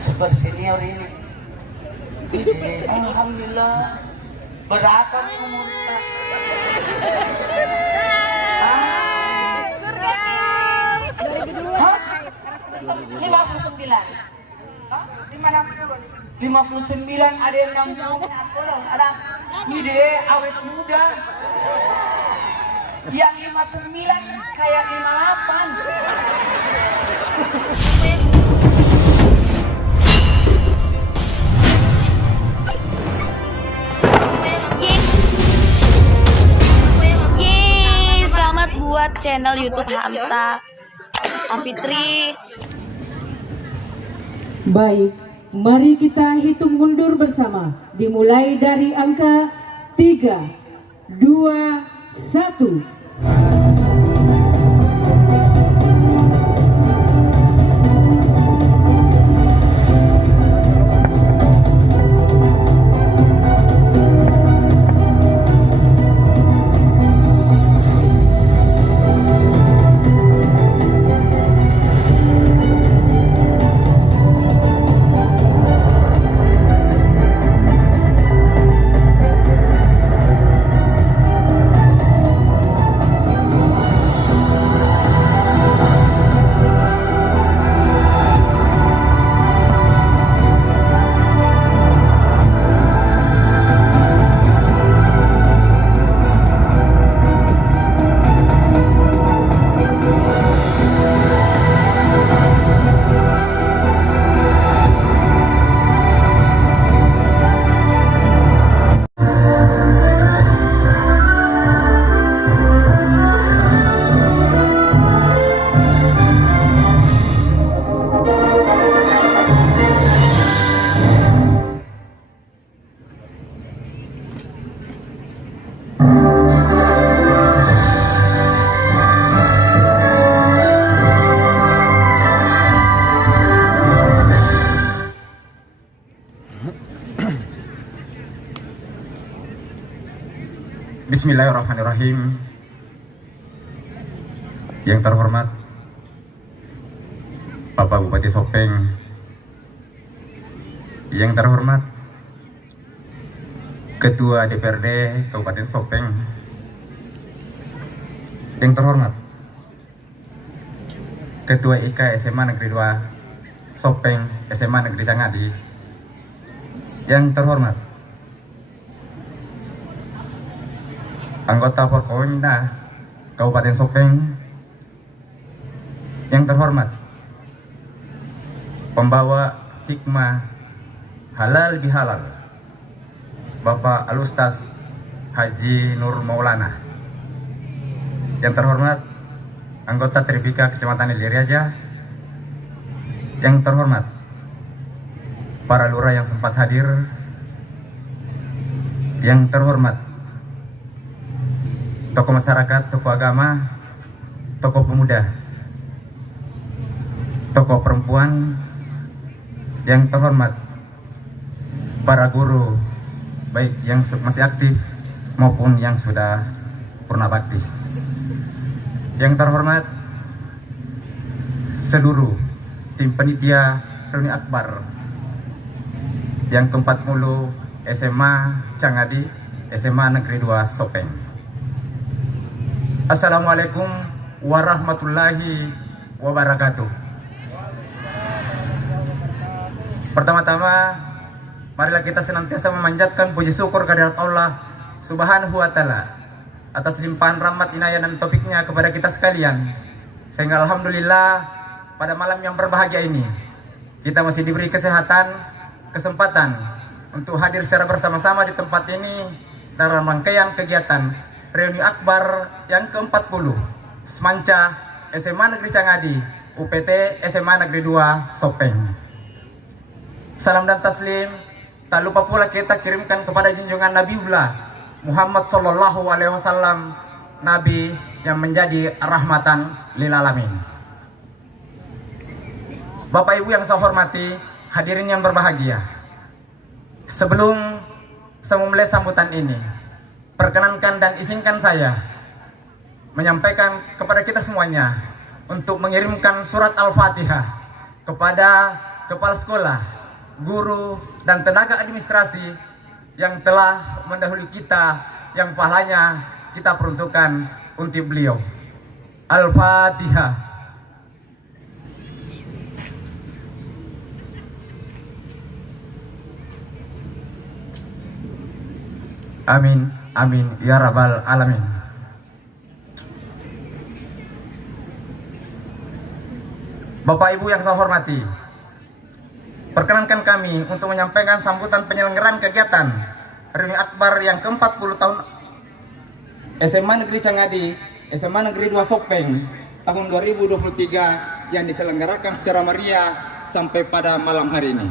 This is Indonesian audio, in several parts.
super senior ini. Alhamdulillah. Berapa nih umurnya? Hah? 59. Hah? Di mana? 59 ada yang 60, ada ide awet muda. Yang 59 kayak 58. Yeay, selamat buat channel YouTube Hamsa Afitri. Baik, mari kita hitung mundur bersama. Dimulai dari angka 3, 2, 1. Bismillahirrahmanirrahim. Yang terhormat Bapak Bupati Sopeng, yang terhormat Ketua DPRD Kabupaten Sopeng, yang terhormat Ketua IK SMA Negeri 2 Sopeng SMA Negeri Cangadi, yang terhormat anggota Forkominda Kabupaten Sopeng, yang terhormat pembawa hikmah halal bihalal Bapak Al-Ustaz Haji Nur Maulana, yang terhormat anggota Tribika Kecamatan Iliriaja, yang terhormat para lurah yang sempat hadir, yang terhormat tokoh masyarakat, tokoh agama, tokoh pemuda, tokoh perempuan, yang terhormat para guru, baik yang masih aktif maupun yang sudah purna bakti, yang terhormat seluruh tim penitia reuni akbar yang ke-40 SMA Cangadi, SMA Negeri 2 Sopeng. Assalamualaikum warahmatullahi wabarakatuh. Pertama-tama, marilah kita senantiasa memanjatkan puji syukur kehadirat Allah Subhanahu wa Ta'ala atas limpahan rahmat, inayah dan taufiknya kepada kita sekalian, sehingga alhamdulillah pada malam yang berbahagia ini kita masih diberi kesehatan, kesempatan untuk hadir secara bersama-sama di tempat ini dalam rangkaian kegiatan reuni akbar yang ke-40 Semanca SMA Negeri Cangadi, UPT SMA Negeri 2 Sopeng. Salam dan taslim tak lupa pula kita kirimkan kepada junjungan Nabiullah Muhammad Sallallahu Alaihi Wasallam, Nabi yang menjadi rahmatan lil alamin. Bapak Ibu yang saya hormati, hadirin yang berbahagia, sebelum saya memulai sambutan ini, perkenankan dan izinkan saya menyampaikan kepada kita semuanya untuk mengirimkan surat Al-Fatihah kepada kepala sekolah, guru, dan tenaga administrasi yang telah mendahului kita, yang pahalanya kita peruntukkan untuk beliau. Al-Fatihah. Amin, amin, ya rabbal alamin. Bapak Ibu yang saya hormati, perkenankan kami untuk menyampaikan sambutan penyelenggaraan kegiatan Reuni Akbar yang ke-40 tahun SMA Negeri Cangadi, SMA Negeri 2 Sopeng tahun 2023 yang diselenggarakan secara meriah sampai pada malam hari ini.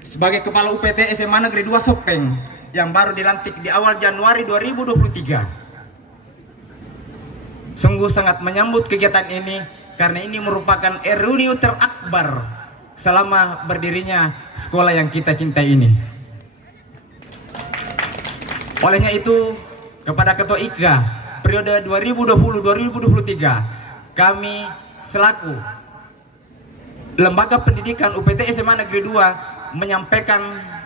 Sebagai Kepala UPT SMA Negeri 2 Sopeng yang baru dilantik di awal Januari 2023, sungguh sangat menyambut kegiatan ini karena ini merupakan reuni terakbar selama berdirinya sekolah yang kita cintai ini. Olehnya itu, kepada Ketua IKA periode 2020-2023, kami selaku Lembaga Pendidikan UPT SMA Negeri 2 menyampaikan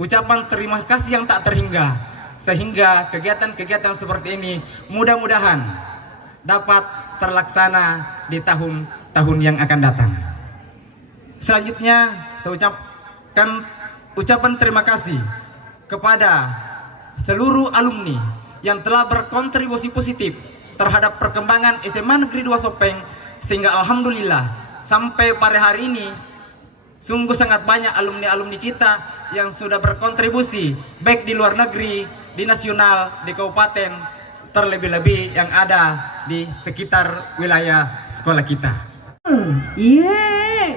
ucapan terima kasih yang tak terhingga, sehingga kegiatan-kegiatan seperti ini mudah-mudahan dapat terlaksana di tahun-tahun yang akan datang. Selanjutnya, saya ucapkan ucapan terima kasih kepada seluruh alumni yang telah berkontribusi positif terhadap perkembangan SMA Negeri 2 Sopeng, sehingga alhamdulillah sampai pada hari ini sungguh sangat banyak alumni-alumni kita yang sudah berkontribusi baik di luar negeri, di nasional, di kabupaten, terlebih-lebih yang ada di sekitar wilayah sekolah kita. Iya.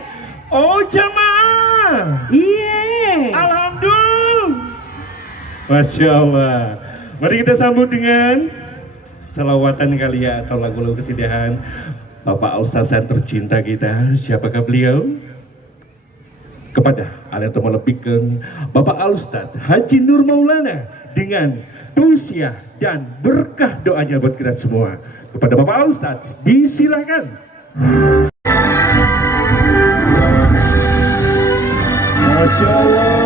Oh jamaah. Iya. Alhamdulillah. Masya Allah. Mari kita sambut dengan selawatan kali ya, atau lagu-lagu kesedihan Bapak Ustaz yang tercinta kita. Siapakah beliau? Kepada Anda melebihkan Bapak Al-Ustaz Haji Nur Maulana dengan tausiah dan berkah doanya buat kita semua. Kepada Bapak Al-Ustaz, disilakan. Masya Allah.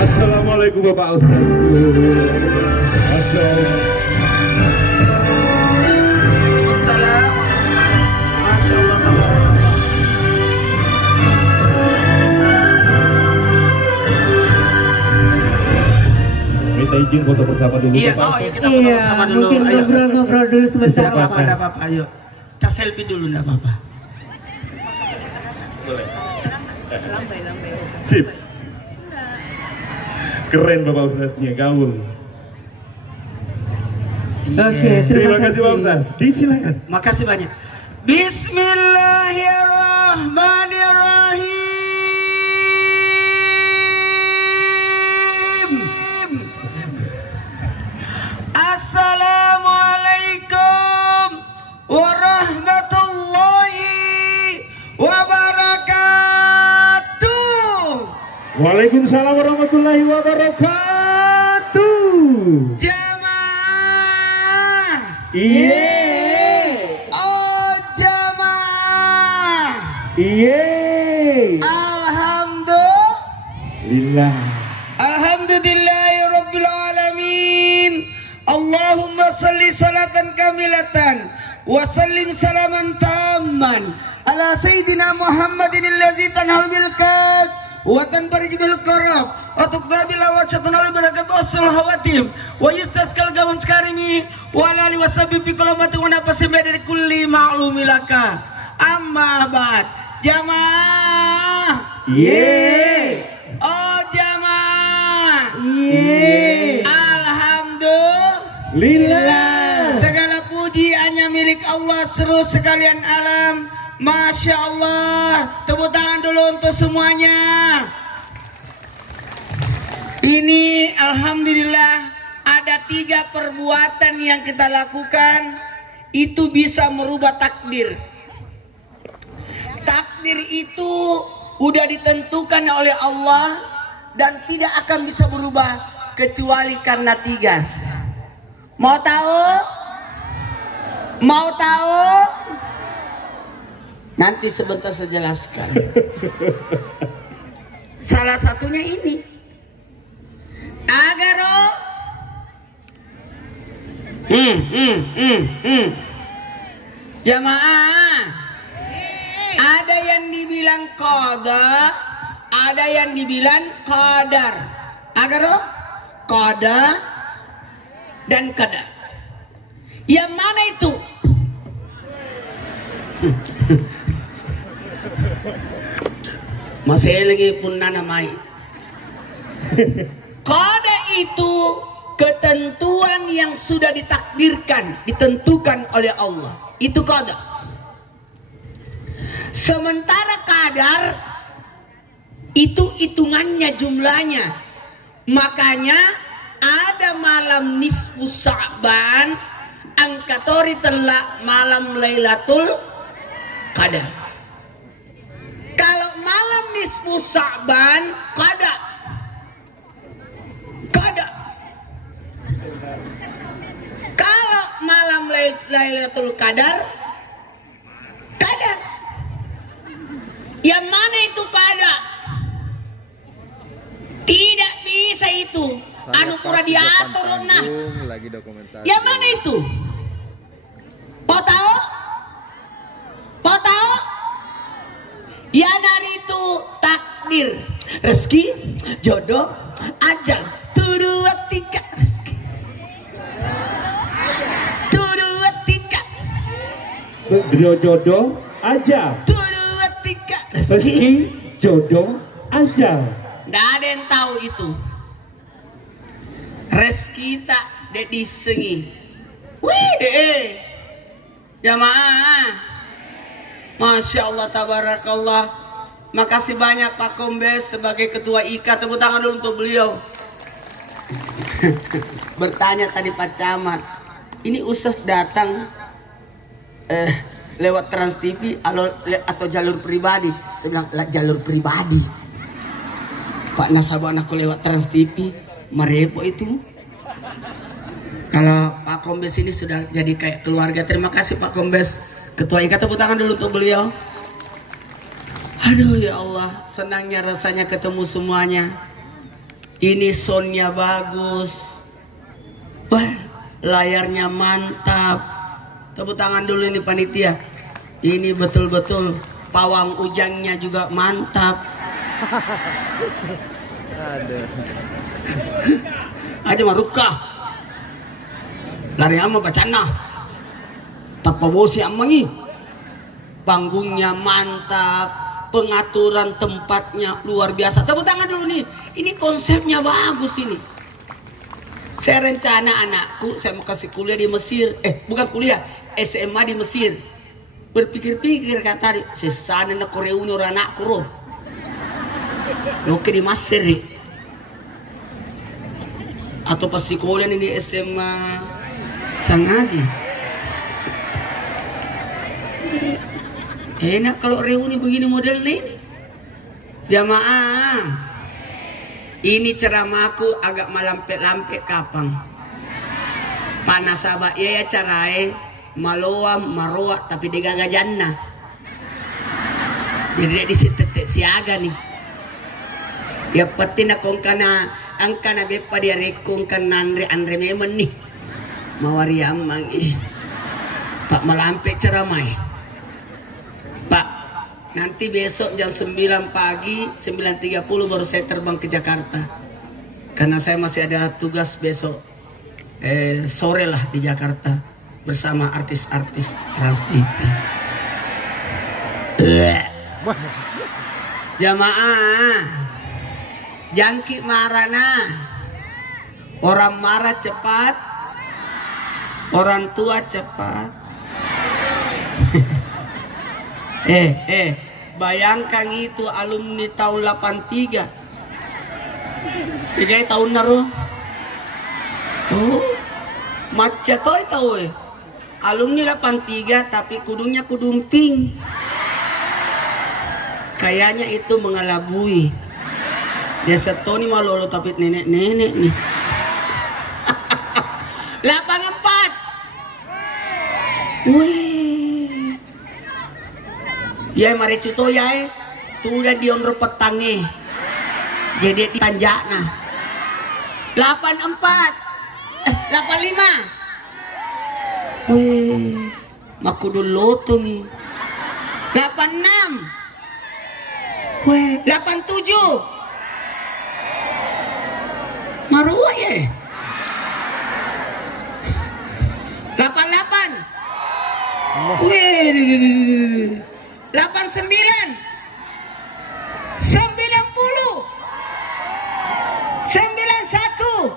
Assalamualaikum Bapak Ustaz. Masya Allah. Masya Allah. Minta izin foto bersama dulu. Iya, Bapak oh Ustaz. iya, kita foto bersama dulu. Mungkin Ayo. ngobrol-ngobrol dulu sebentar. Silakan. Apa, ada apa-apa, ayo. Kita selfie dulu, enggak apa-apa. Sip. Keren Bapak Ustaznya, gaul. Oke, Terima kasih Bapak Ustaz. Disilakan. Makasih banyak. Bismillahirrahmanirrahim. Assalamualaikum warahmatullahi wabarakatuh. Waalaikumsalam warahmatullahi wabarakatuh. Jamaah. Iya. Oh jamaah. Iya. Alhamdulillah. Alhamdulillahirabbil alamin. Allahumma salli salatan kamilatan wa sallim salaman tamman ala sayyidina Muhammadin allazi tanhal bil kad wa tanfarij bil qarab wa tuqdabil wa shatanal barakat wasul hawatim wa yustaskal gawam karimi wa ala alihi wasabbi fi kulli wa nafsi dari kulli ma'lumilaka amma ba'd. Jamaah. Iya. Oh jamaah. Iya. Alhamdulillah. Segala puji hanya milik Allah seluruh sekalian alam. Masya Allah. Tepuk tangan dulu untuk semuanya. Ini alhamdulillah ada 3 perbuatan yang kita lakukan itu bisa merubah takdir. takdir itu udah ditentukan oleh Allah dan tidak akan bisa berubah kecuali karena 3. Mau tahu? Mau tahu? Nanti sebentar saya jelaskan. Salah satunya ini. Agaro. Jamaah. Ada yang dibilang qada, ada yang dibilang qadar. Agaro? Qada dan qadar. Yang mana itu? Masih lagi pun nanamai. Qada itu ketentuan yang sudah ditakdirkan, ditentukan oleh Allah. Itu qada. Sementara qadar itu hitungannya, jumlahnya. Makanya ada malam nisfu Sa'ban, angkatori telak malam Lailatul Qadar. Kalau malam nisfu Sa'ban qada. Kalau malam Lailatul Qadar qadar. Yang mana itu qada? Tidak bisa itu. Anu pura diatur nah. Yang mana itu? Mau tahu? Mau tahu? Ya dari itu takdir, rezeki, jodoh, ajal. 2, 3 rezeki. 2, 3. Jodoh aja. 2, 3 rezeki. Rezeki, jodoh aja. Nggak ada yang tahu itu. Rezeki tak dek disengi. Wih deh. Jamaah. Masya Allah, tabarakallah. Makasih banyak Pak Kombes sebagai ketua IKA. Tepuk tangan dulu untuk beliau. Bertanya tadi Pak Camat, ini Ustaz datang lewat Trans TV atau jalur pribadi? Saya bilang jalur pribadi. Pak nasabah anakku lewat Trans TV, marepo itu. Kalau Pak Kombes ini sudah jadi kayak keluarga. Terima kasih Pak Kombes, ketua IKA. Tepuk tangan dulu untuk beliau. Aduh ya Allah, senangnya rasanya ketemu semuanya. Ini soundnya bagus. Wah, layarnya mantap. Tepuk tangan dulu ini panitia. Ini betul-betul pawang ujangnya juga mantap. Aja marukah. Lari ama bacana. Tapabosi amangi. Panggungnya mantap, pengaturan tempatnya luar biasa. Tepuk tangan dulu nih. Ini konsepnya bagus ini. Saya rencana anakku saya mau kasih kuliah di Mesir. Bukan kuliah, SMA di Mesir. Berpikir-pikir kata sesana na koreunyo anakku roh. Oke di Mesir nih. Atau pas sekolah ini di SMA Cangadi. Enak kalau reuni begini model nih. Jamaah. Ini ceramahku agak malampet-lampet kapang. Panas sabak ya carai maloa maroa tapi digagajanna. Jadi di situ siaga nih. Ya pati na kong kana angkana bepa dia rekong kan andre memang nih. Mawari amang Pak malampet ceramai. Pak, nanti besok jam 9 pagi 9.30 baru saya terbang ke Jakarta. Karena saya masih ada tugas besok sore lah di Jakarta bersama artis-artis Trans TV. Jamaah, jangki marana. Orang marah cepat, orang tua cepat. Bayangkan itu alumni tahun 83. 3 tahun naruh. Oh, macet toy tahu alumni 83 tapi kudunya kudumping. Kayaknya itu mengelabui. Dia setoni malolo tapi nenek-nenek nih. 84. Wih. Ya mari cuto ya tu udah diondro petange. Jadi ditanjakna. 85. Wih. Makudu loto nih. 86. Weh, 87. Marua ya. 88. Weh, 89. 90. 91.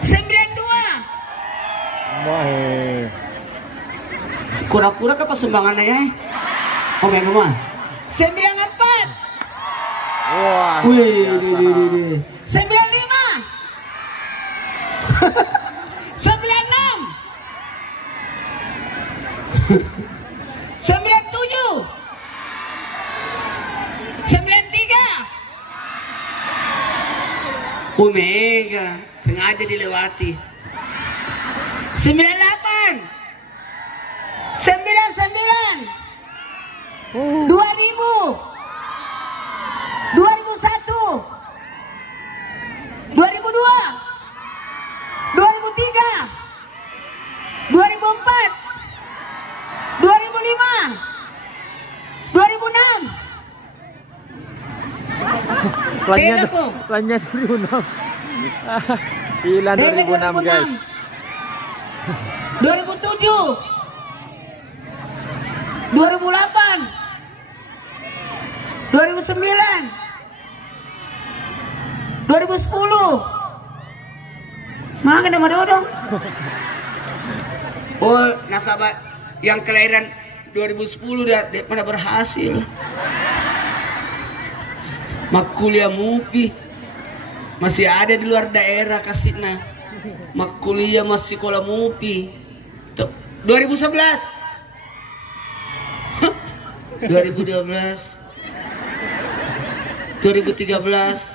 92. Kura-kura ke pasumbangan ya? Oh, memang. 94. Wah. Wih. 95. 96. 97. 93. Omega sengaja dilewati. 98. 99. 2000. 2001. 2002. 2003. 2004. 2005. 2006. Plannya Kaya ko. plannya 2006. Ilan 2006 guys. 2007. 2008. 2009. 2010. Mana ada dong? Oh, nasabah yang kelahiran 2010 dia pada berhasil. Mak kuliah MUPI masih ada di luar daerah kasihna. Mak kuliah masih sekolah MUPI. 2011. 2012. 2013.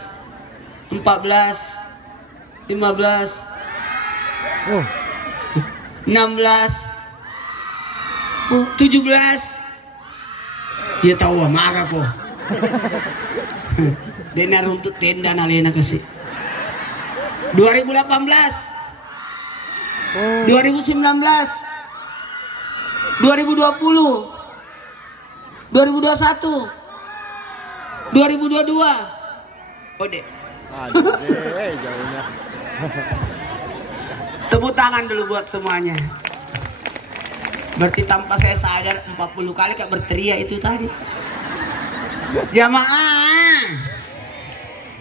14. 15. Oh, 16. 17. Ya tahu marah po. Denar untuk tenda nalena kasih. 2018. 2019. 2020. 2021. 2022. Ode. jauhnya. Tepuk tangan dulu buat semuanya. Berarti tanpa saya sadar 40 kali kayak berteriak itu tadi. Jamaah.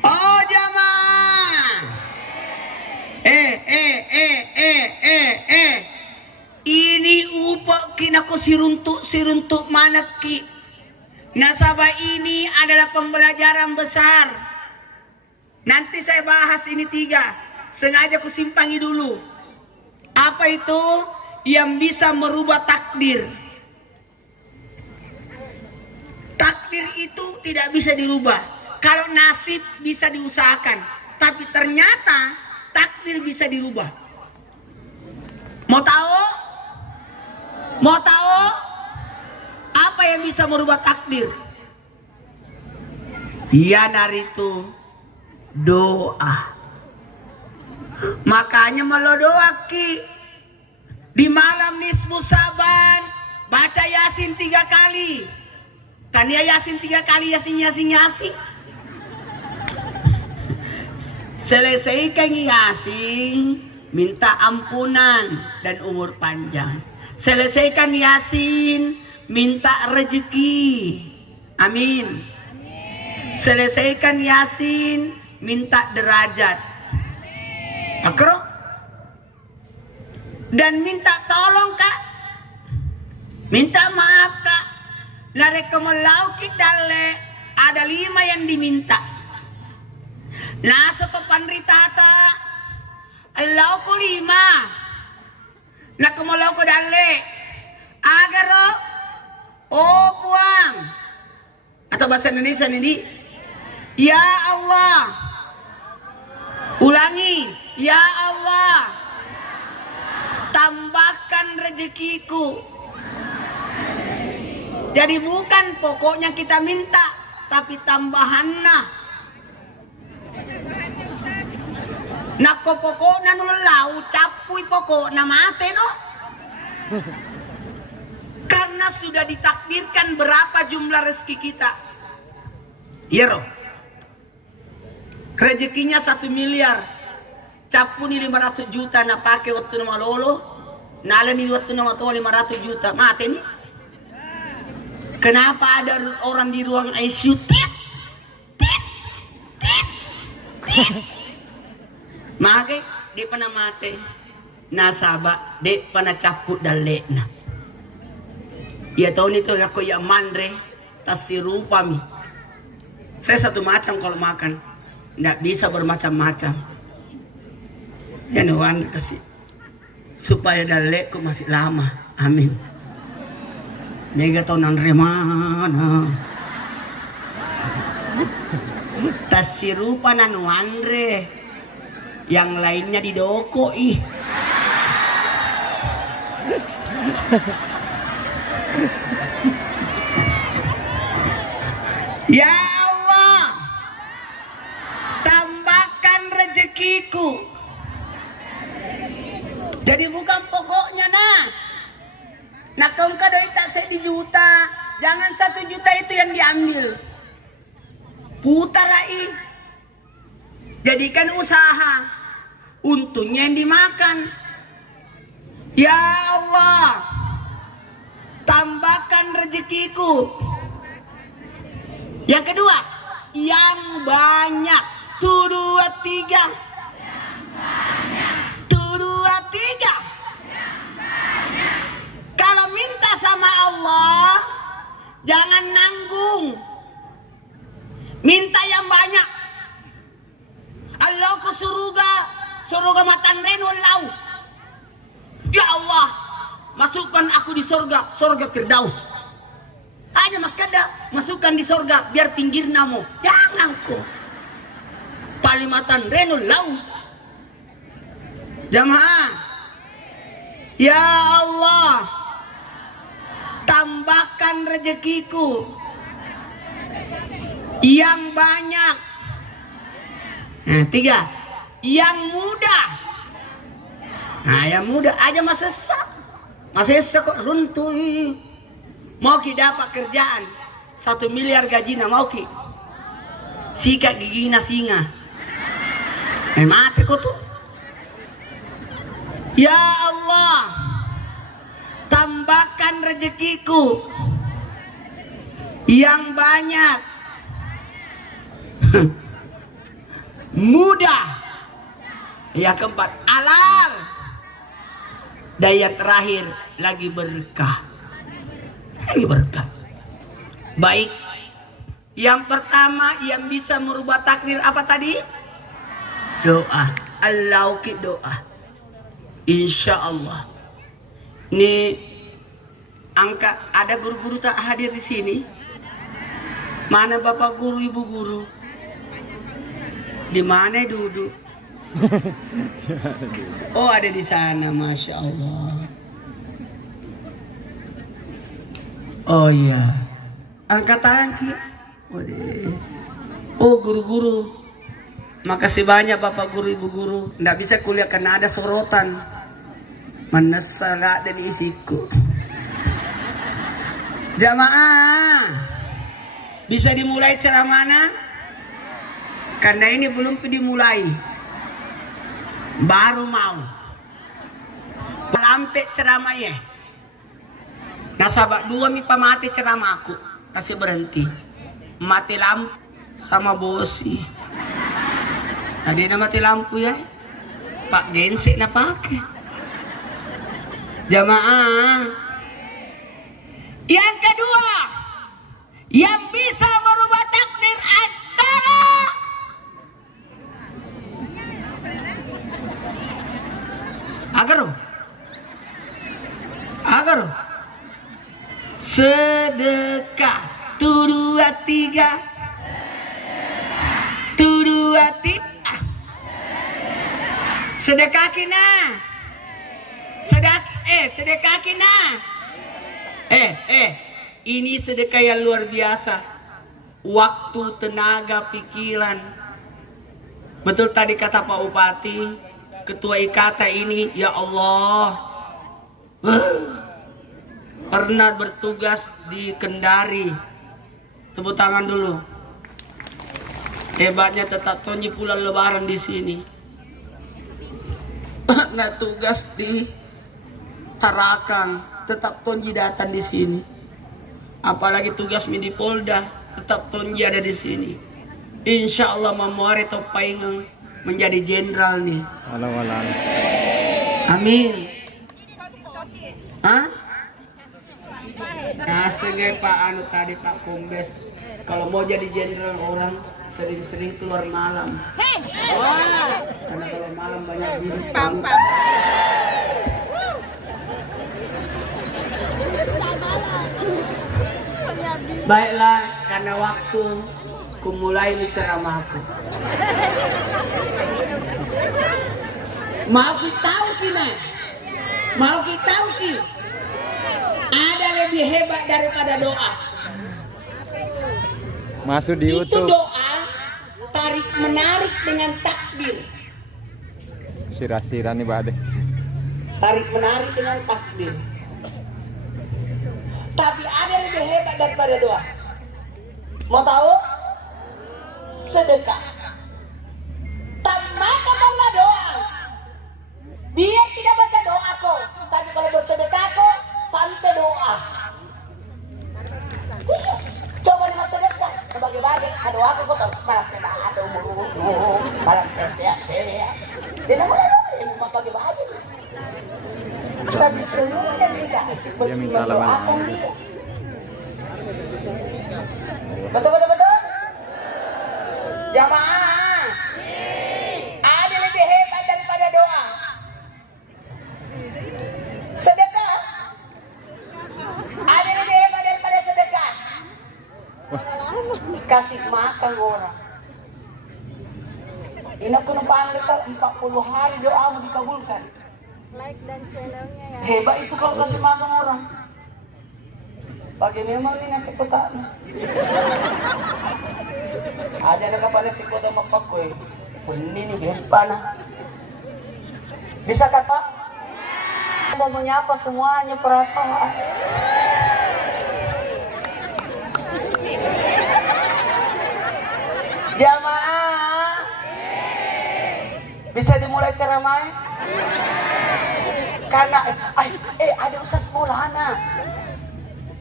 Oh jamaah. Ini upah kinako siruntuk mana ki. Nasabah ini adalah pembelajaran besar. Nanti saya bahas ini 3. Sengaja ku simpangi dulu. Apa itu? Yang bisa merubah takdir. Takdir itu tidak bisa dirubah. Kalau nasib bisa diusahakan, tapi ternyata takdir bisa dirubah. Mau tahu? Mau tahu apa yang bisa merubah takdir? Ya dari itu doa. Makanya malah doa ki di malam nisfu Saban baca Yasin 3 kali. Kan ya Yasin 3 kali, Yasin. Selesaikan Yasin, minta ampunan dan umur panjang. Selesaikan Yasin, minta rezeki. Amin. Selesaikan Yasin, minta derajat. Akro. Dan minta tolong kak. Minta maaf kak. Lare kemelau kita le. Ada 5 yang diminta. Nasa papanritata. Alau ko 5. Nakumalaw ko dali. Agaro. O buang. bahasa Indonesia nih, Di. Ya Allah. Ulangi. Ya Allah. Tambahkan rezekiku. Jadi bukan pokoknya kita minta, tapi tambahanna. Nako pokoknya nulau capui pokoknya mate no. Karena sudah ditakdirkan berapa jumlah rezeki kita. Iya roh. Rezekinya 1 miliar. Capu ni 500 juta na pakai waktu nama lolo. Nala ni waktu nama tua 500 juta. Mati nih. Kenapa ada orang di ruang ICU? Tit. Maka dia pernah mati. Nasaba dia pernah caput dalek na. Ya tahun itu aku ya mandre tasirupa mi. Saya satu macam kalau makan, tidak bisa bermacam-macam. Ya Tuhan kasih supaya dalekku masih lama. Amin. Mega tahunan remana. Tasirupa na nuandre. Yang lainnya didoko ih. Ya Allah, tambahkan rezekiku. Jadi bukan pokoknya nah. Nah kau kadoi tak 1 juta, jangan 1 juta itu yang diambil. Putar lagi. Jadikan usaha, untungnya yang dimakan. Ya Allah, tambahkan rezekiku. Yang kedua, yang banyak. 1, 2, 3. 1, 2, 3. Kalau minta sama Allah, jangan nanggung. Minta yang banyak. Allah ke surga matan reno lau. Ya Allah, masukkan aku di surga Firdaus. Aja makada masukkan di surga biar pinggir namo. Jangan kok. Palimatan reno lau. Jamaah. Ya Allah, tambahkan rezekiku yang banyak. Nah, 3, yang mudah. Nah, yang mudah aja masih kok runtuh. Mau ki dapat kerjaan 1 miliar gajinya mau ki sikat gigina singa. Mati kok tuh. Ya Allah, tambahkan rezekiku yang banyak. Mudah. Yang keempat, halal. Dan yang terakhir, lagi berkah. Lagi berkah. Baik. Yang pertama yang bisa merubah takdir apa tadi? Doa. Allahki doa. Insya Allah. Ini angka ada guru-guru tak hadir di sini. Mana bapak guru, ibu guru? Di mana duduk? Oh ada di sana, masya Allah. Oh iya, angkat tangan ki. Oh guru-guru, makasih banyak bapak guru, ibu guru. Nggak bisa kuliah karena ada sorotan. Menesara dan isiku. Jamaah, bisa dimulai ceramahnya? Karena ini belum dimulai. Baru mau. Lampe ceramah ya. Nah sahabat 2 mi pamati ceramah aku. Kasih berhenti. Mati lampu sama bosi. Tadi na mati lampu ya. Pak Gensik na pakai. Jamaah. Yang kedua, yang bisa merubah takdir adalah agar sedekah. tuh 2 3. Tuh 2 3. Sedekah kina. Sedekah kina. Ini sedekah yang luar biasa. Waktu, tenaga, pikiran. Betul tadi kata Pak Bupati, Ketua IKATA ini, ya Allah, pernah bertugas di Kendari. Tepuk tangan dulu. Hebatnya tetap tonji pulang lebaran di sini. Nah tugas di Tarakan, tetap tonji datang di sini. Apalagi tugas di Polda, tetap tonji ada di sini. Insya Allah Mamuare Topaingang menjadi jenderal nih. Walau. Amin. Hah? Nah, sebagai Pak Anu tadi Pak Kombes, kalau mau jadi jenderal orang sering-sering keluar malam. Karena kalau malam banyak bintang. Baiklah, karena waktu ku mulai ceramahku. Mau kita tahu kina? Mau kita tahu ki? Ada lebih hebat daripada doa. Masuk di Itu YouTube. doa tarik menarik dengan takbir. Sirah-sirah nih Bade. Tarik menarik dengan takbir. Tapi ada lebih hebat daripada doa. Mau tahu? Sedekah. Tapi maka banglah doa. Biar tidak baca doa kok. Tapi kalau bersedekah kok sampai doa. Coba nih mas sedekah. Bagi-bagi. Aduh aku kok tahu. Malam kena ada umur. Malam sehat-sehat. Dia namanya doa. Dia mau bagi-bagi. Tapi seluruh yang dikasih Dia minta mendoakan lawan. dia. Betul. Jamaah. Ada lebih hebat daripada doa. Sedekah. Ada lebih hebat daripada sedekah. Kasih makan orang. Ini aku numpang dekat 40 hari doamu dikabulkan. Like dan channelnya ya. Hebat itu kalau kasih makan orang. Bagi memang ini nasi kotak. Ada kepada nasi kotak mapak kue. Ini nih berpana. Bisa kata? Mau menyapa semuanya perasaan. Jamaah. Bisa dimulai ceramah? Karena ada Ustaz Maulana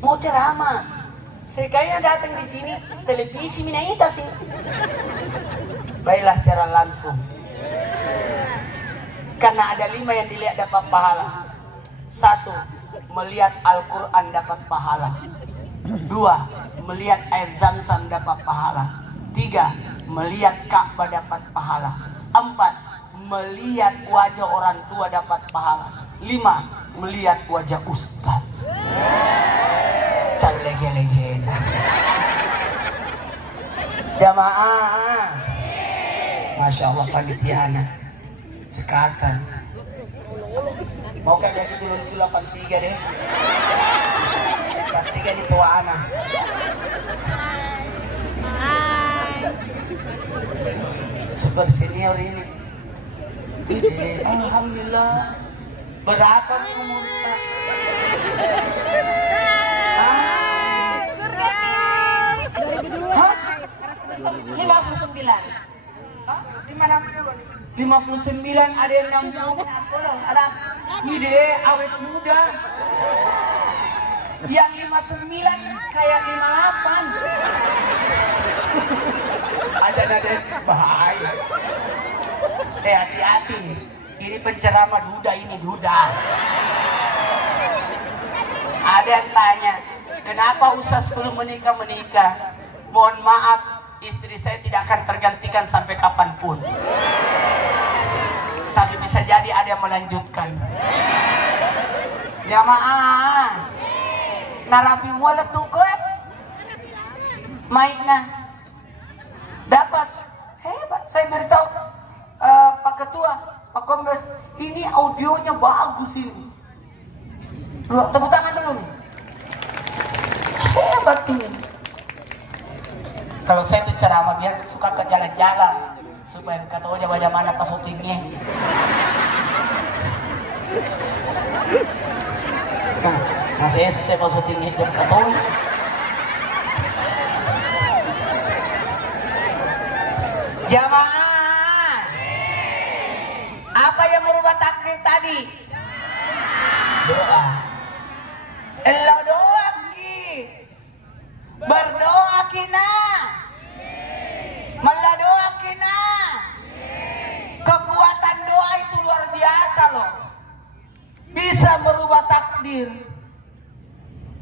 mau ceramah. Saya kayaknya datang di sini televisi Minaita sih. Baiklah secara langsung. Karena ada 5 yang dilihat dapat pahala. 1. Melihat Al-Quran dapat pahala. 2. Melihat air zam-zam dapat pahala. 3. Melihat Ka'bah dapat pahala. 4. Melihat wajah orang tua dapat pahala. 5. Melihat wajah ustaz. Lege-lege. Jamaah. Masya Allah panitiana. Sekatan. Mau kan jadi dulu 83 deh. 83 di tua anak. Super senior ini. Alhamdulillah. Berapa nih umurnya? 59. Hah? 59 ada yang 60. Ada ide awet muda. Yang 59 kayak 58. Ada bahaya. Hati-hati. Ini penceramah duda ini duda. Ada yang tanya, kenapa Ustaz belum menikah? Mohon maaf, istri saya tidak akan tergantikan sampai kapanpun. Tapi bisa jadi ada yang melanjutkan. Jamaah, narapi mualat tuh Mic-nya dapat. Hebat. Saya beritahu Pak Ketua, Pak Kombes, ini audionya bagus ini. Loh, tepuk tangan dulu nih. Hebat ini. Kalau saya tuh ceramah biar suka ke jalan-jalan supaya kata aja bagaimana pas syutingnya. Masih saya pas syutingnya jam kata. Jamaah, apa yang merubah takdir tadi? Doa. Elo doa ki, berdoa kina, doa kina. Kekuatan doa itu luar biasa loh, bisa merubah takdir.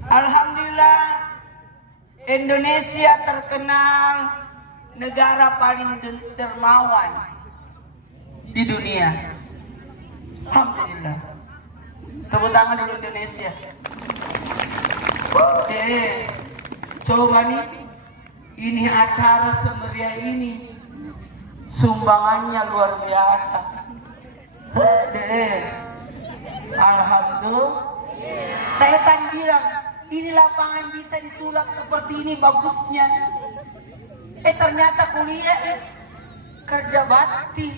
Alhamdulillah, Indonesia terkenal negara paling dermawan di dunia. Alhamdulillah. Tepuk tangan dulu Indonesia. Coba nih, ini acara semeriah ini, sumbangannya luar biasa. Alhamdulillah. Saya tadi bilang, ini lapangan bisa disulap seperti ini bagusnya. Ternyata kuliah kerja bakti.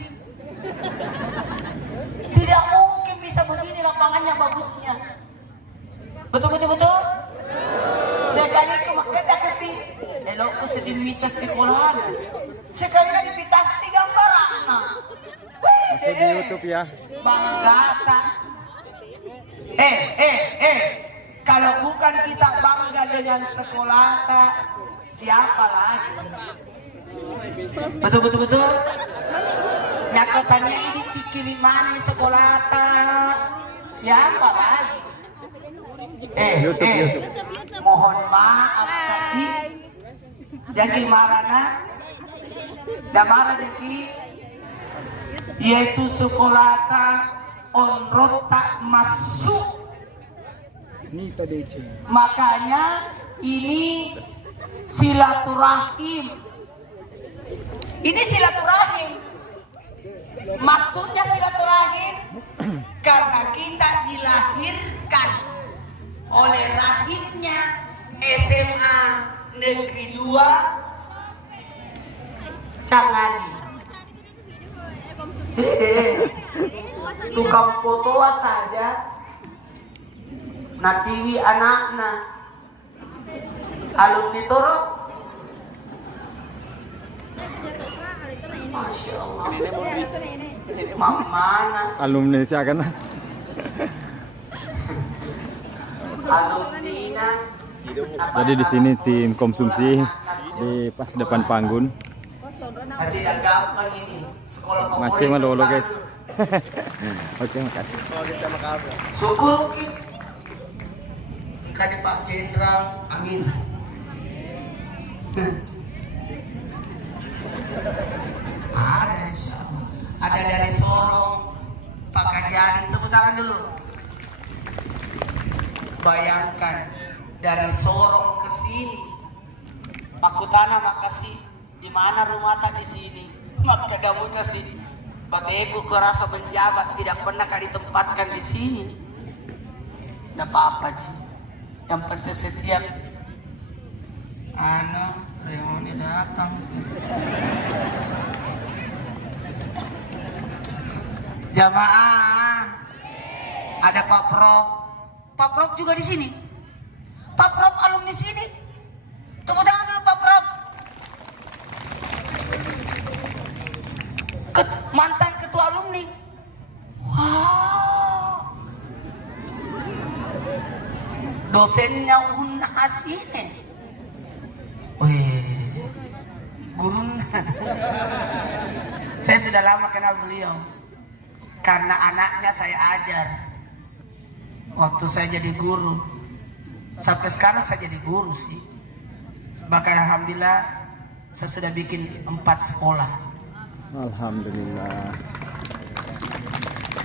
Tidak mungkin bisa begini lapangannya bagusnya. Betul. Sekali ke makada kasi, elok ke sedimitas sekolah. Sekali lagi pitasi gambaran. Masuk di YouTube ya. Bangga. Kalau bukan kita bangga dengan sekolah, siapa lagi? Betul. Nyakotannya ini pikir mana sekolah, siapa lagi? YouTube. Mohon maaf tadi, jadi marana, damara jadi, yaitu sekolah on-road tak masuk. Makanya ini silaturahim. Ini silaturahim. Maksudnya silaturahim karena kita dilahirkan oleh rahimnya SMA Negeri 2 Cangani. Tukang foto saja natiwi anakna alumni Toro. Masya Allah. Mana Alumni siya kan? alumnina. Jadi di sini tim konsumsi di pas depan panggung. Tidak gampang ini sekolah favorit. Macam mana dulu guys? Oke, makasih. Syukur kita. Kadi Pak Jenderal, amin. Ada dari Sorong, Pak Kajari, tepuk tangan dulu. Bayangkan dari Sorong ke sini, Pak Kutana makasih. Di mana rumah tak di sini? Maka kamu kasih. Bateku kerasa menjabat tidak pernah ditempatkan di sini. Tidak apa-apa Ji. Yang penting setiap reuni datang. Jamaah, ada Pak Prof. Pak Prof juga di sini. Pak Prof alumni sini. Tepuk tangan dulu Pak Prof. Mantan ketua alumni. Wow. Dosennya UNHAS ini. Wih, guruna. Saya sudah lama kenal beliau. Karena anaknya saya ajar. Waktu saya jadi guru. Sampai sekarang saya jadi guru sih. Bahkan alhamdulillah saya sudah bikin 4 sekolah. Alhamdulillah.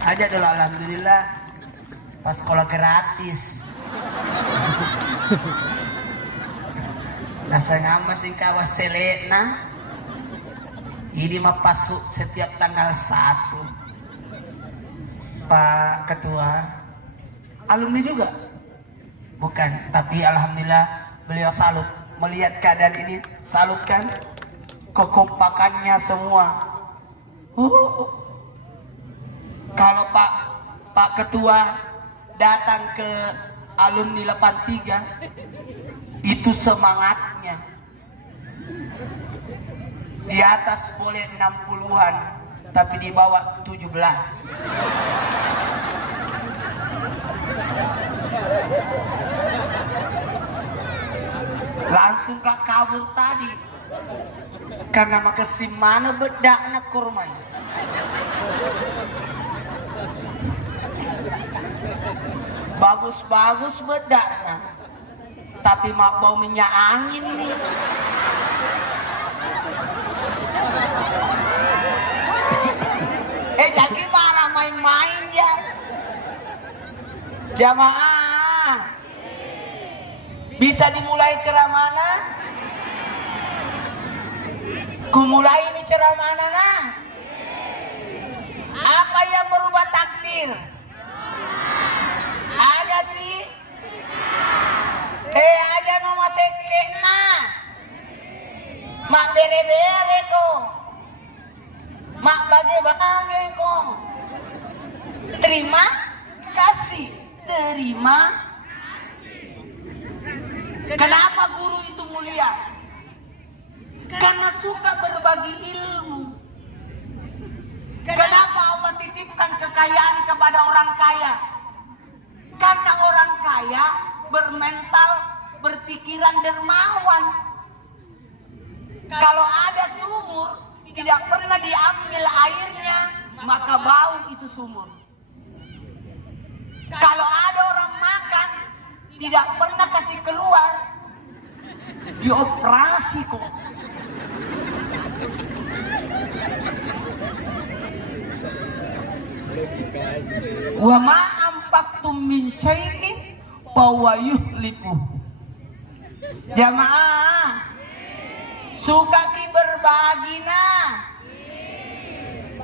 Aja dulu alhamdulillah. Pas sekolah gratis. Nasa ngamba sing kawas selena. Ini mah pasuk setiap tanggal 1. Pak Ketua, alumni juga? Bukan, tapi alhamdulillah beliau salut. Melihat keadaan ini, salut kan? Kekompakannya semua. Kalau Pak Ketua datang ke alumni 83, itu semangatnya. Di atas boleh 60-an, tapi di bawah 17. Langsung ke kabur tadi. Karena makesim mana bedak nak kurma. Bagus-bagus bedak nah. Tapi mak bau minyak angin nih. Jadi malah main-main ya. Jamaah, bisa dimulai ceramahnya? Kumulai ini ceramahnya nah. Apa yang merubah takdir? Ada sih? Aja nama sekena. Mak bere-bere kok. Mak bage-bage kok. Terima kasih. Terima. Kenapa guru itu mulia? Karena suka berbagi ilmu. Kenapa Allah titipkan kekayaan kepada orang kaya? Karena orang kaya bermental, berpikiran dermawan. Kalau ada sumur, tidak pernah diambil airnya, maka bau itu sumur. Kalau ada orang makan, tidak pernah kasih keluar, dioperasi kok. Wa ma anfaqtum min syai'in fahuwa yukhlifuh. Jamaah, suka ki berbagi nah.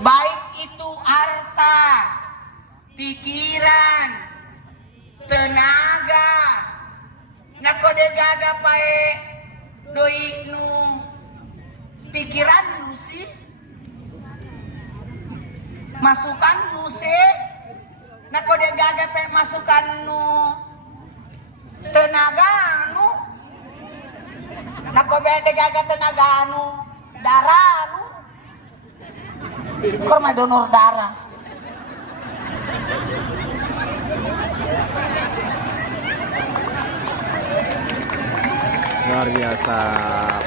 Baik itu harta, pikiran, tenaga. Nah kode gaga pae doi nu pikiran lu sih. Masukan lu sih. Nah kode gaga pae masukan nu tenaga nu. Nah kode gaga tenaga nu darah nu. Korma donor darah. Luar biasa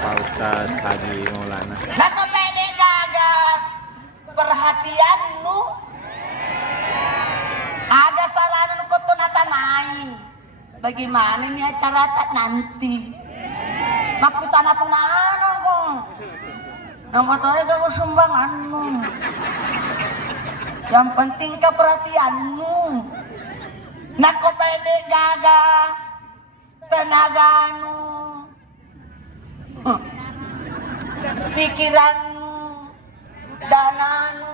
Pak Ustaz Haji Maulana. Nah kepede gaga perhatianmu agak salah nu koto natanai. Bagaimana nih acara tak nanti? Makutan atau nana kok? Yang motornya kamu sumbanganmu. Yang penting ke perhatianmu. Nah kepede gaga tenagamu. Pikiranmu, dananu,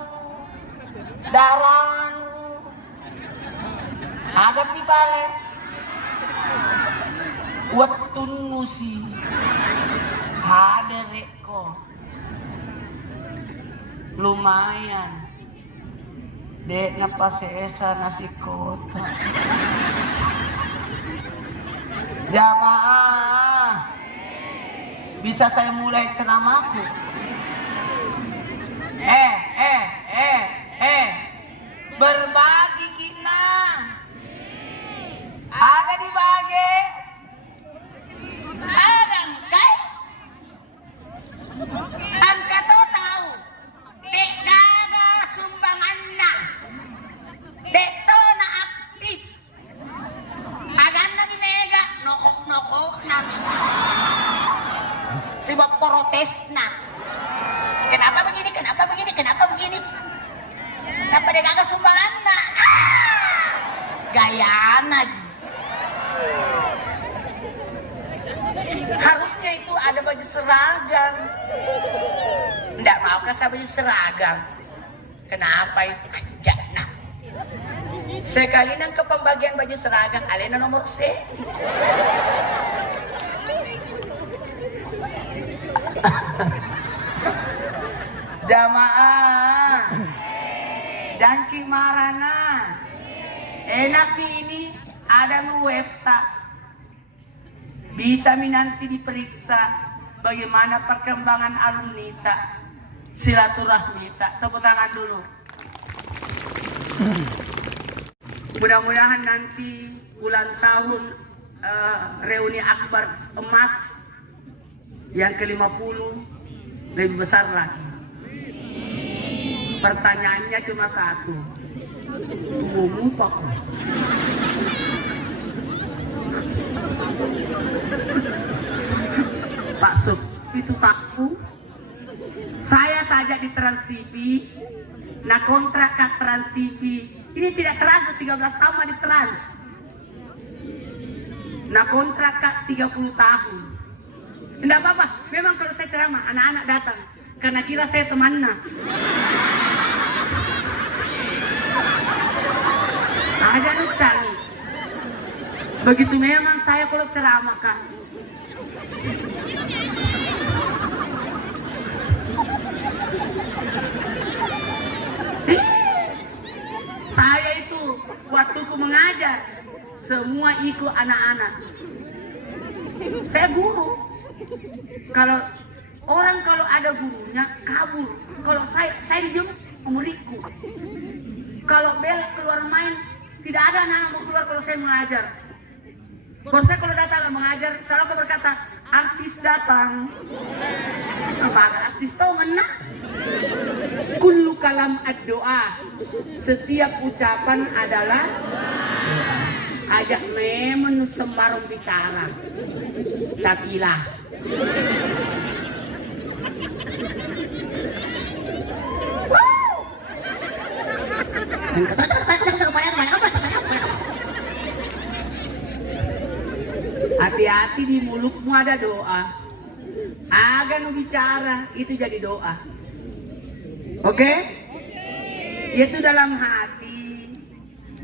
darahmu, agak dibalik. Wettunmu sih, ada reko, lumayan. Dek ngapa seesa nasi kota. Jamaah, bisa saya mulai ceramahku? Berbagi kita. Ada dibagi. Ada kai. Angka tahu. Dek gaga sumbangan na. Dek to na aktif. Agan na mega nokok nabi. Sebab protes na. Kenapa begini? Kenapa begini? Kenapa begini? Kenapa dia kagak sumbangan na? Gayaan aja. Harusnya itu ada baju seragam. Nggak mau kasih baju seragam. Kenapa itu? Jangan. Sekali nang ke pembagian baju seragam, alena nomor C. Jamaah, jangking marana. Enak ini ada web tak? Bisa nanti diperiksa bagaimana perkembangan alumni tak? Silaturahmi tak? Tepuk tangan dulu. Mudah-mudahan nanti ulang tahun reuni akbar emas yang ke-50 lebih besar lagi. Pertanyaannya cuma satu. Tunggu Pak. Pak Sub, itu tahu. Saya saja di Trans TV. Nah kontrak ke Trans TV ini tidak trans 13 tahun mah di Trans. Nah kontrak ke 30 tahun. Tidak apa-apa. Memang kalau saya ceramah anak-anak datang karena kira saya temannya. Aja nu cari. Begitu memang saya kalau ceramah Kak. Saya itu waktu ku mengajar semua ikut anak-anak. Saya guru. Kalau orang kalau ada gurunya kabur. Kalau saya dijemput muridku. Kalau bel keluar main, tidak ada anak-anak mau keluar kalau saya mengajar. Kalau saya kalau datang mengajar, selalu aku berkata, artis datang. Apa artis tahu mana? Kullu kalam ad-doa. Setiap ucapan adalah ajak memang sembarang bicara. Capilah. Hati-hati di mulutmu ada doa. Agak nu bicara itu jadi doa. Oke? Itu dalam hati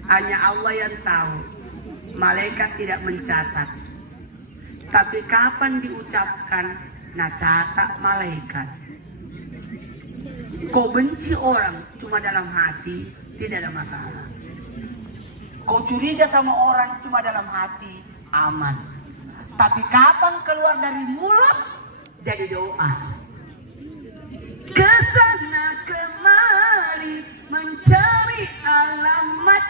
hanya Allah yang tahu. Malaikat tidak mencatat. Tapi kapan diucapkan, nah catat malaikat. Kau benci orang cuma dalam hati, tidak ada masalah. Kau curiga sama orang cuma dalam hati, aman. Tapi kapan keluar dari mulut, jadi doa. Kesana kemari mencari alamat.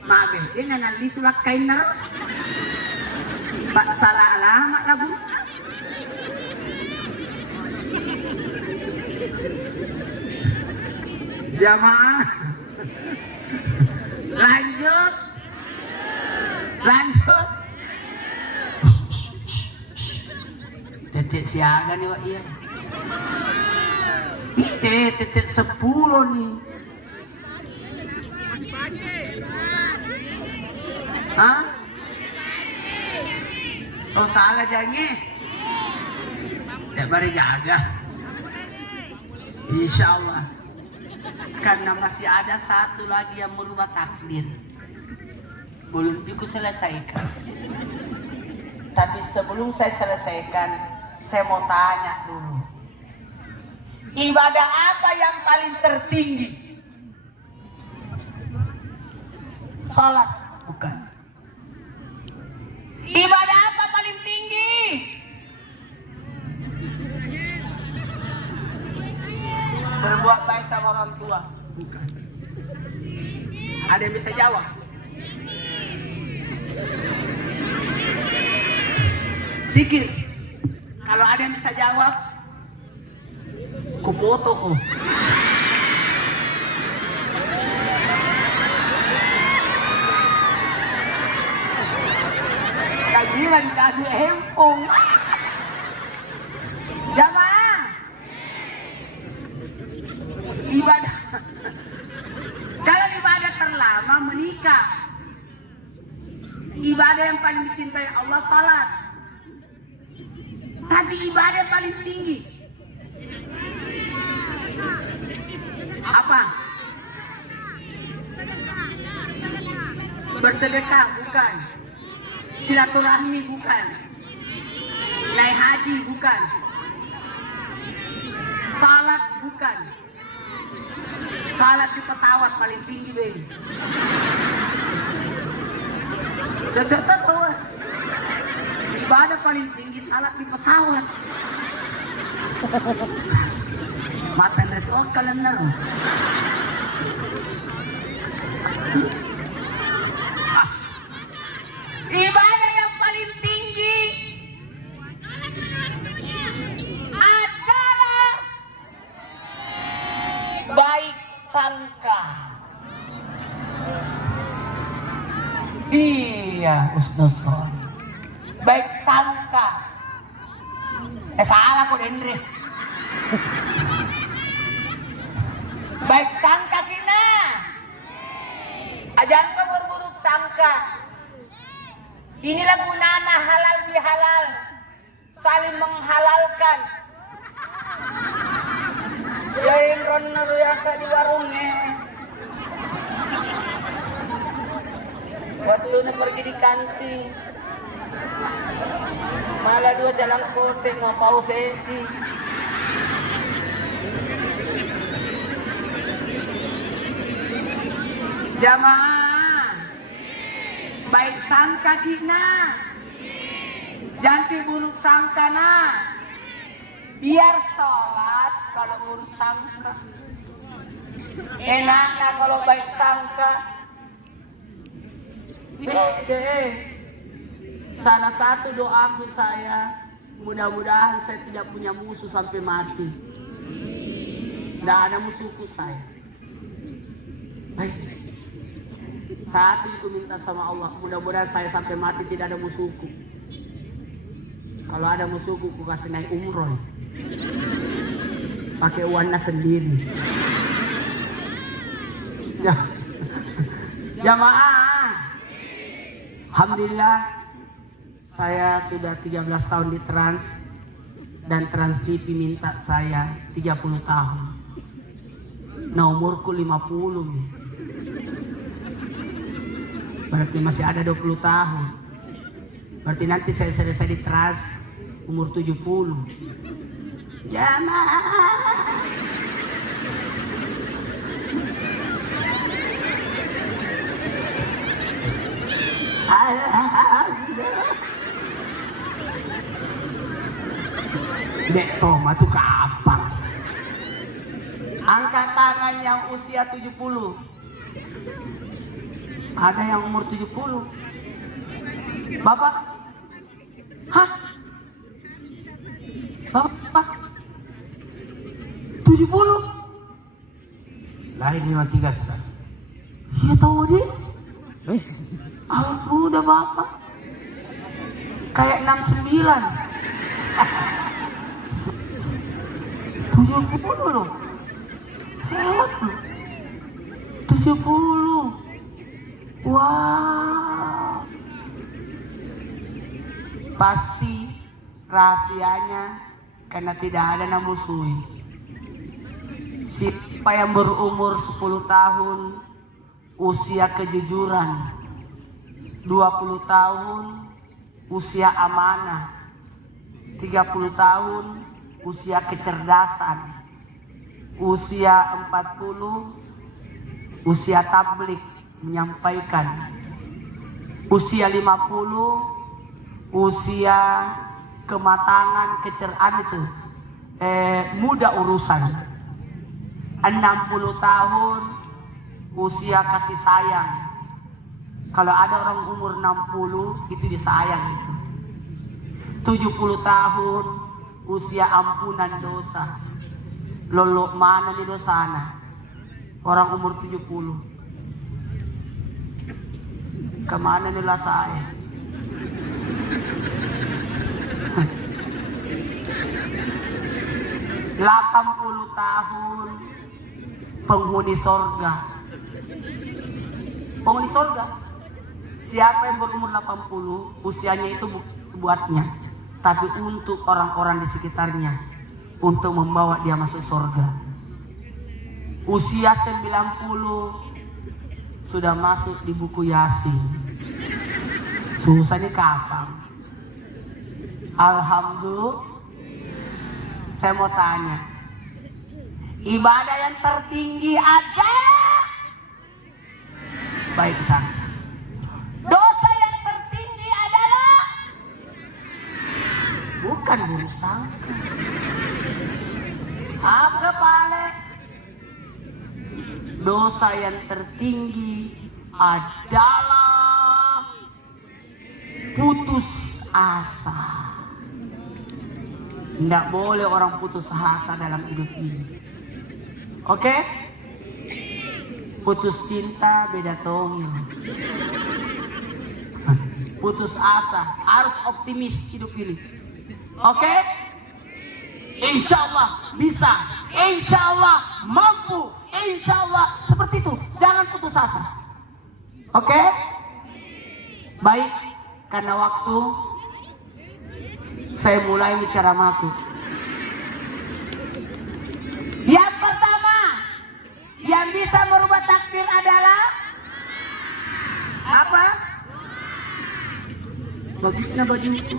Maaf, dia nanti sulak kainer. Pak salah alamat lagu. Jamaah. Lanjut. Tetek siaga nih Wak iya. Tetek 10 nih. Hah? Oh salah jangan. Tidak bari jaga. Insya Allah. Karena masih ada satu lagi yang merubah takdir. Belum aku selesaikan. Tapi sebelum saya selesaikan, saya mau tanya dulu. Ibadah apa yang paling tertinggi? Salat, bukan. Ibadah apa paling tinggi? Berbuat baik sama orang tua, bukan. Ada yang bisa jawab? Sikir. Kalau ada yang bisa jawab, ku foto. Kira dikasih handphone. Jamaah. Ibadah. Kalau ibadah terlama menikah. Ibadah yang paling dicintai Allah salat. Tapi ibadah paling tinggi apa? Bersedekah bukan, silaturahmi bukan, naik haji bukan, salat bukan. Salat di pesawat paling tinggi, Bang. Cocok tahu. Ibadah paling tinggi salat di pesawat. Mata itu kalenar. Ibadah yang paling tinggi adalah baik sangka. Iya, Ustaz. Baik sangka. Salah kok Andre. Baik sangka kina. Ajan kau berburuk sangka. Inilah gunana halal bihalal, saling menghalalkan. Lain ron naruyasa di warungnya. Waktu na pergi di kantin, malah dua jalan kote mau pau seti. Jamaah, baik sangka kita, jangan buruk sangka nah. Biar sholat kalau buruk sangka, enaknya kalau baik sangka. Salah satu doaku saya, mudah-mudahan saya tidak punya musuh sampai mati. Tidak ada musuhku saya. Baik. Saat itu minta sama Allah, mudah-mudahan saya sampai mati tidak ada musuhku. Kalau ada musuhku, ku kasih naik umroh. Pakai uangnya sendiri. Ya. Jamaah. Alhamdulillah saya sudah 13 tahun di Trans dan Trans TV minta saya 30 tahun. Nah umurku 50 nih. Berarti masih ada 20 tahun. Berarti nanti saya selesai di Trans umur 70. Ya nah. Dek Toma tuh kapan? Angkat tangan yang usia 70. Ada yang umur 70. Bapak? Hah? Bapak? 70? Lahir 53. Iya tahu dia? Awak muda bapak. Kayak 69. 70 loh. Hebat loh. 70. Wah. Pasti rahasianya karena tidak ada namusuhi. Siapa yang berumur 10 tahun usia kejujuran, 20 tahun usia amanah, 30 tahun usia kecerdasan, usia 40 usia tablik menyampaikan, usia 50 usia kematangan itu muda urusan, 60 tahun usia kasih sayang. Kalau ada orang umur 60 itu disayang itu. 70 tahun usia ampunan dosa. Lolo mana di dosana? Orang umur 70. Kemana nila saya? ...80 tahun penghuni sorga. Penghuni sorga. Siapa yang berumur 80, usianya itu buatnya. tapi untuk orang-orang di sekitarnya, untuk membawa dia masuk surga. Usia 90 sudah masuk di buku Yasin. Susahnya kapan? Alhamdulillah. Saya mau tanya, ibadah yang tertinggi ada? Baik sang. Dosa yang tertinggi adalah? Bukan buruk sangka. Apa paling? Dosa yang tertinggi adalah putus asa. Tidak boleh orang putus asa dalam hidup ini. Oke? Putus cinta beda tongil. Putus asa, harus optimis hidup ini. Oke? Insya Allah bisa. Insya Allah mampu. Insya Allah seperti itu. Jangan putus asa. Oke? Baik, karena waktu saya mulai bicara maku. Yang pertama, yang bisa merubah takdir adalah apa? Bagusnya bajuku.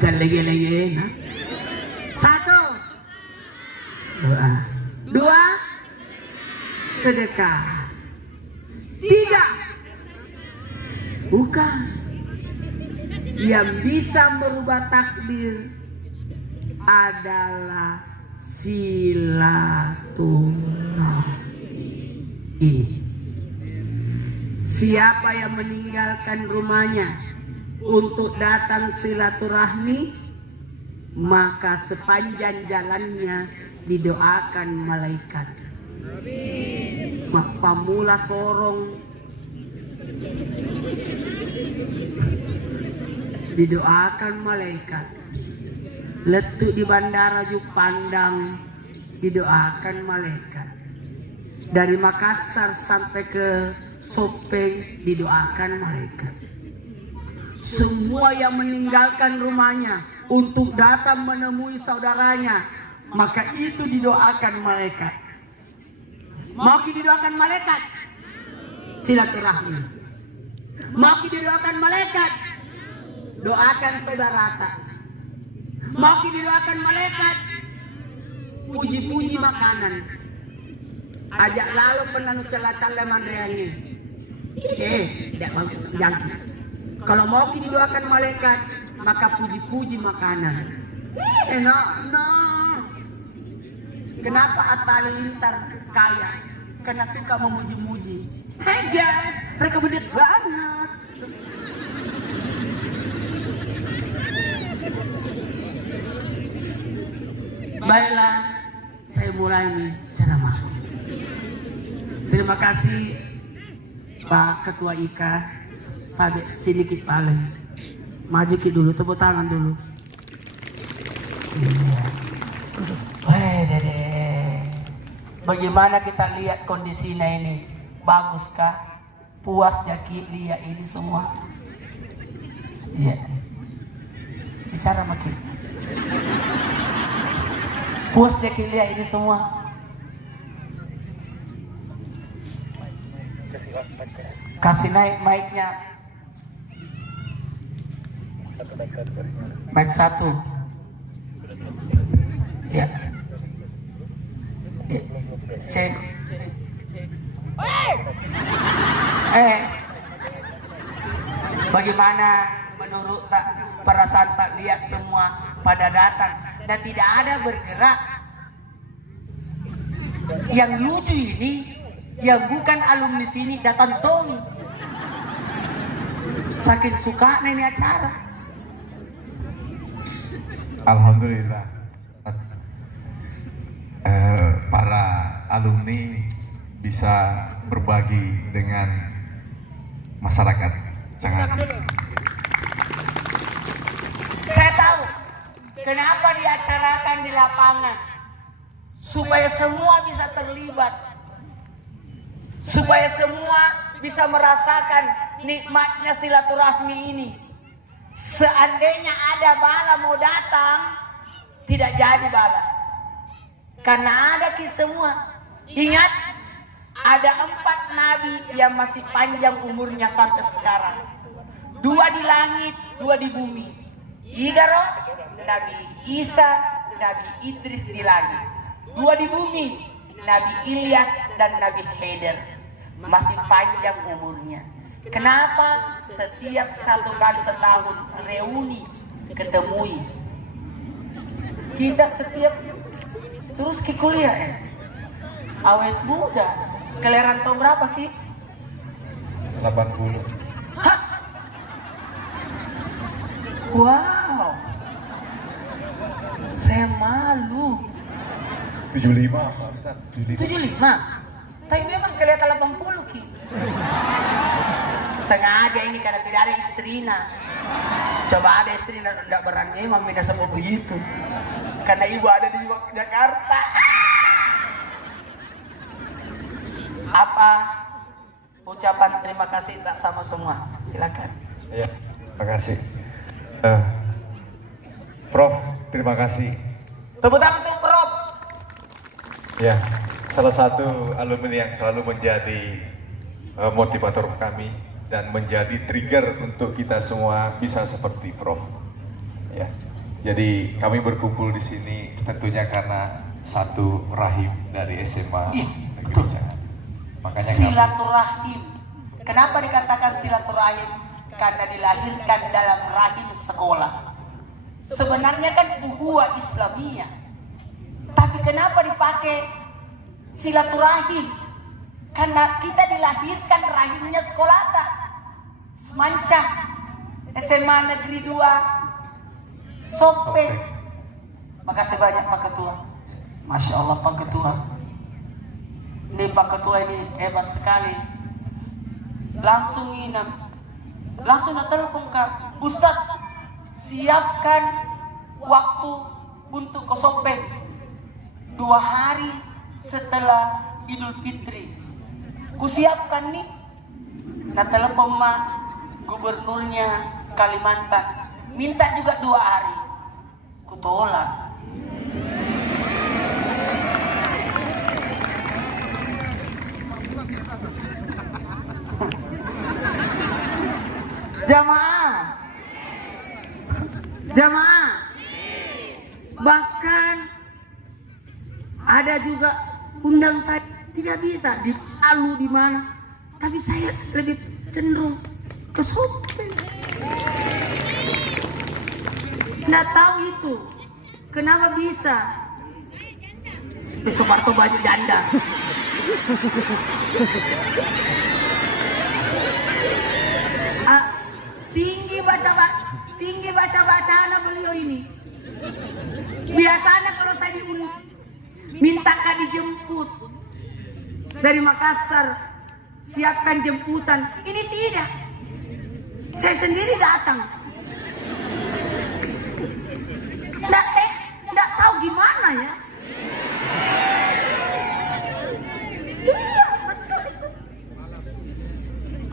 Jangan lege-lege, nah. 1, doa. 2, sedekah. 3, bukan. Yang bisa merubah takdir adalah silaturahmi. Ini. Siapa yang meninggalkan rumahnya untuk datang silaturahmi, maka sepanjang jalannya didoakan malaikat. Pamula sorong didoakan malaikat. Letuk di bandara juk pandang didoakan malaikat. Dari Makassar sampai ke Sopeng didoakan malaikat. Semua yang meninggalkan rumahnya untuk datang menemui saudaranya, maka itu didoakan malaikat. Mau didoakan malaikat? Silaturahmi. Mau didoakan malaikat? Doakan saudara. Mau didoakan malaikat? Puji-puji makanan. Ajak lalu penanu celah-celah mandriani. Tidak bagus jangkit. Kalau mau didoakan malaikat, maka puji-puji makanan. No. Kenapa Atta Halilintar kaya? Karena suka memuji-muji. Hey guys, mereka bener banget. Baiklah, saya mulai nih ceramah. Terima kasih Pak Ketua IKA, Pak sedikit paling. Maju ki dulu, tepuk tangan dulu. Iya. Weh, Dede. Bagaimana kita lihat kondisinya ini? Bagus kah? Puas jaki lihat ini semua? Iya. Bicara makin. Puas jaki lihat ini semua? Kasih naik mic-nya. Mic 1. Ya. Cek. Bagaimana menurut perasaan tak lihat semua pada datang dan tidak ada bergerak? Yang lucu ini, yang bukan alumni sini datang Tommy. Saking suka ini acara. Alhamdulillah. Para alumni bisa berbagi dengan masyarakat. Sangat. Saya tahu kenapa diacarakan di lapangan, supaya semua bisa terlibat, supaya semua bisa merasakan nikmatnya silaturahmi ini. Seandainya ada bala mau datang, tidak jadi bala. Karena ada semua. Ingat, ada 4 nabi yang masih panjang umurnya sampai sekarang. 2 di langit, 2 di bumi. Igaro, Nabi Isa, Nabi Idris di langit. 2 di bumi, Nabi Ilyas dan Nabi Heder. Masih panjang umurnya. Kenapa setiap 1 kali setahun reuni ketemui? Kita setiap terus ke kuliah ya. Awet muda. Kelahiran tahun berapa Ki? 80. Hah? Wow. Saya malu. 75 Pak Ustaz. 75. Tapi memang kelihatan 80 Ki. Sengaja ini karena tidak ada istrina. Coba ada istrina tidak berani memang beda sama begitu. Karena ibu ada di Jakarta. Apa ucapan terima kasih tak sama semua? Silakan. Ya, terima kasih. Prof, terima kasih. Tepuk tangan untuk Prof. Ya, salah satu alumni yang selalu menjadi motivator kami dan menjadi trigger untuk kita semua bisa seperti Prof. Ya, jadi kami berkumpul di sini tentunya karena satu rahim dari SMA Negeri betul. Jangan. Makanya Silaturahim. Kenapa dikatakan silaturahim? Karena dilahirkan dalam rahim sekolah. Sebenarnya kan ukhuwah Islamiyah. Tapi kenapa dipakai silaturahim? Karena kita dilahirkan rahimnya sekolah tak. Semancah SMA Negeri 2 Sopeng. Makasih banyak Pak Ketua. Masya Allah Pak Ketua. Ini Pak Ketua ini hebat sekali. Langsung telepon ke Ustadz, siapkan waktu untuk ke Sopeng 2 hari setelah Idul Fitri. Kusiapkan nih. Nah telepon mak gubernurnya Kalimantan, minta juga 2 hari. Kutolak. Jamaah, bahkan ada juga undang saya, tidak bisa di Palu di mana, tapi saya lebih cenderung ke Sopeng. Nggak tahu itu kenapa bisa. Soeharto banyak janda. Tinggi baca-bacaan beliau ini. Biasanya kalau saya mintakan dijemput dari Makassar, siapkan jemputan. Ini tidak. Saya sendiri datang. Nggak tahu gimana ya. Iya, betul itu.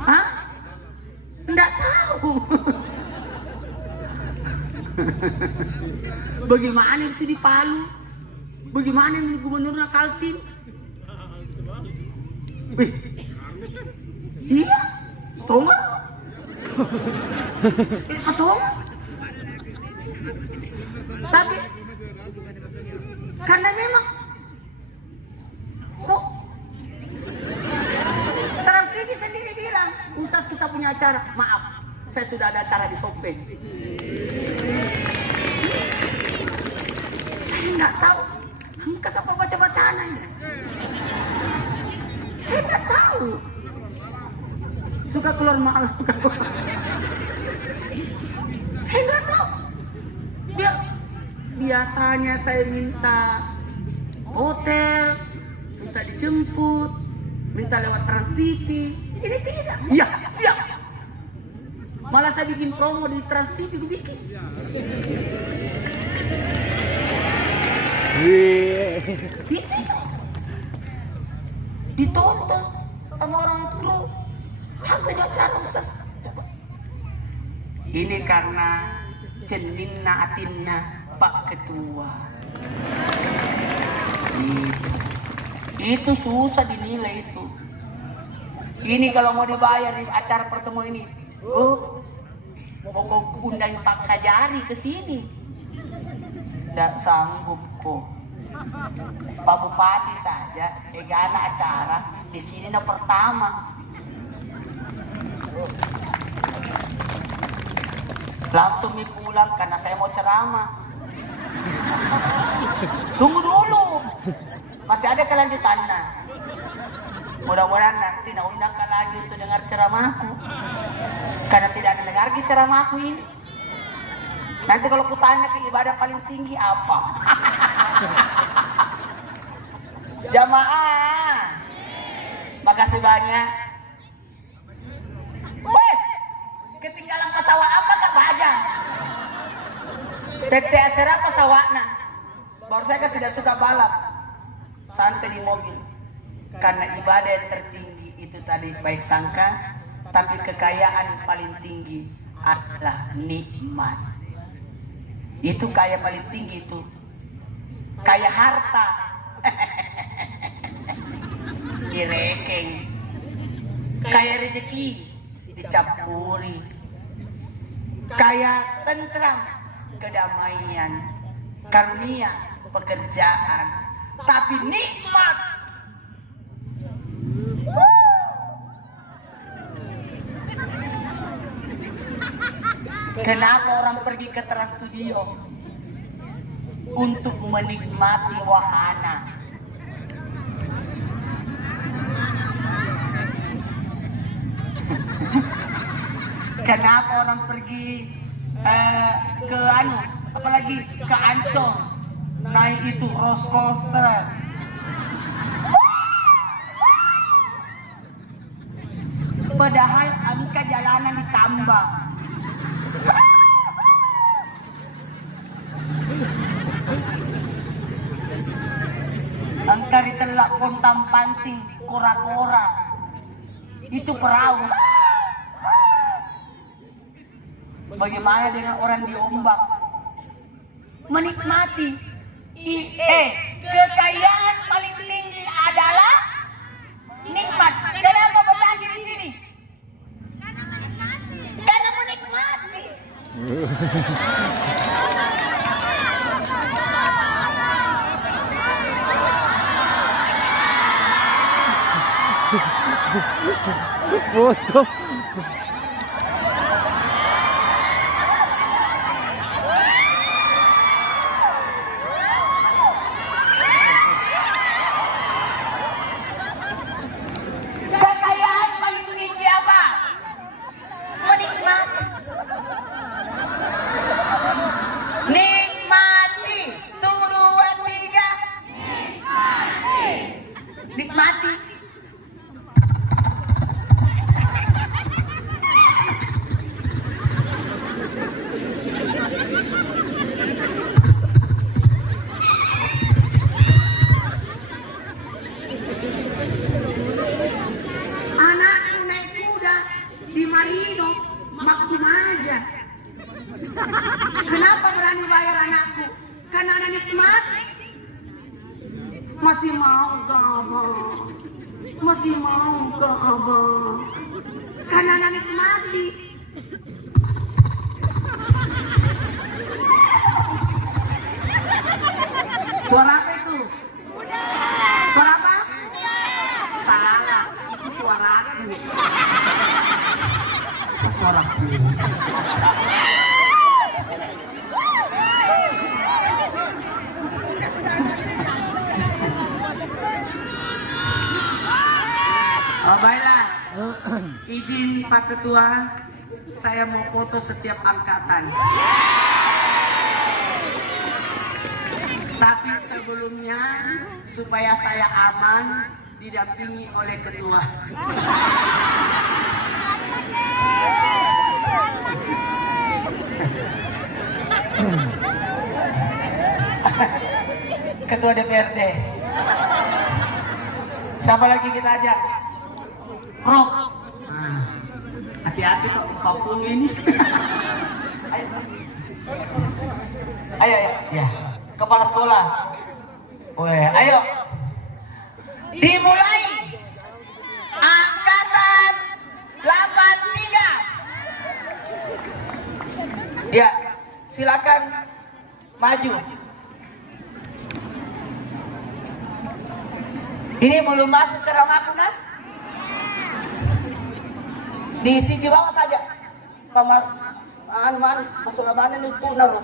Hah? Nggak tahu. Bagaimana itu di Palu? Bagaimana ini gubernurnya Kaltim? Iya, Tonga. Tonga. Tapi karena memang kok Trans TV sendiri bilang, Ustaz kita punya acara. Maaf, saya sudah ada acara di Sopeng. Saya nggak tahu. Kakak apa baca-bacaan aja. Saya nggak tahu. Suka keluar malam. Saya nggak tahu. Biasanya saya minta hotel, minta dijemput, minta lewat Trans TV. Ini tidak. Iya, siap. Malah saya bikin promo di Trans TV, gue bikin. Itu ditonton sama orang kru. Harganya cara Ustaz. Coba. Ini karena ceninna atinna Pak Ketua. Itu susah dinilai itu. Ini kalau mau dibayar di acara pertemuan ini, mau undang Pak Kajari ke sini. Tidak sanggup kok. Pak Bupati saja, egana acara di sini no pertama. Langsung pulang karena saya mau ceramah. Tunggu dulu, masih ada kelanjutannya. Mudah-mudahan nanti undangkan lagi untuk dengar ceramahku, karena tidak ada dengar lagi ceramahku ini. Nanti kalau kutanya ke ibadah paling tinggi apa? Jamaah, makasih banyak. Weh, ketinggalan pesawat apa Kak Baja? PT Asera pesawatnya. Baru saya kan tidak suka balap, santai di mobil. Karena ibadah yang tertinggi itu tadi baik sangka, tapi kekayaan paling tinggi adalah nikmat. Itu kaya paling tinggi itu, kaya harta direkeng, kaya rezeki dicampuri, kaya tentram, kedamaian, karunia, pekerjaan, tapi nikmat. Kenapa orang pergi ke Trans Studio? Untuk menikmati wahana. Kenapa orang pergi ke apalagi ke Ancol, naik itu roller coaster. Padahal angka jalanan di Cambang. Angka ditelak Pontang Panting, kora-kora. Itu perahu. Bagaimana dengan orang di ombak? Menikmati. Kekayaan paling tinggi adalah nikmat. Kenapa bertanya di sini? Karena menikmati. Foto. Kekayaan paling tinggi apa? Menikmati. Nikmati. 1, 2, 3. Nikmati. Anakku naik kuda di Malino, maklum aja. Kenapa berani bayar anakku? Karena anak nikmat. Masih mau ke abang? Masih mau ke abang? Karena anak nikmati. Suara apa itu? Suara apa? Salah, itu suaraku. Suaraku. Oh, baiklah. Izin Pak Ketua, saya mau foto setiap angkatan. Tapi sebelumnya, supaya saya aman, didampingi oleh ketua. Ketua DPRD. Siapa lagi kita ajak? Prof. Hati-hati kok papung ini. ayo. Ayo, ya. Kepala sekolah. Weh, ayo. Dimulai. Angkatan 83. Ya, silakan maju. Ini belum masuk ceramahku, nah. Diisi di bawah saja. Masuk mana itu naruh.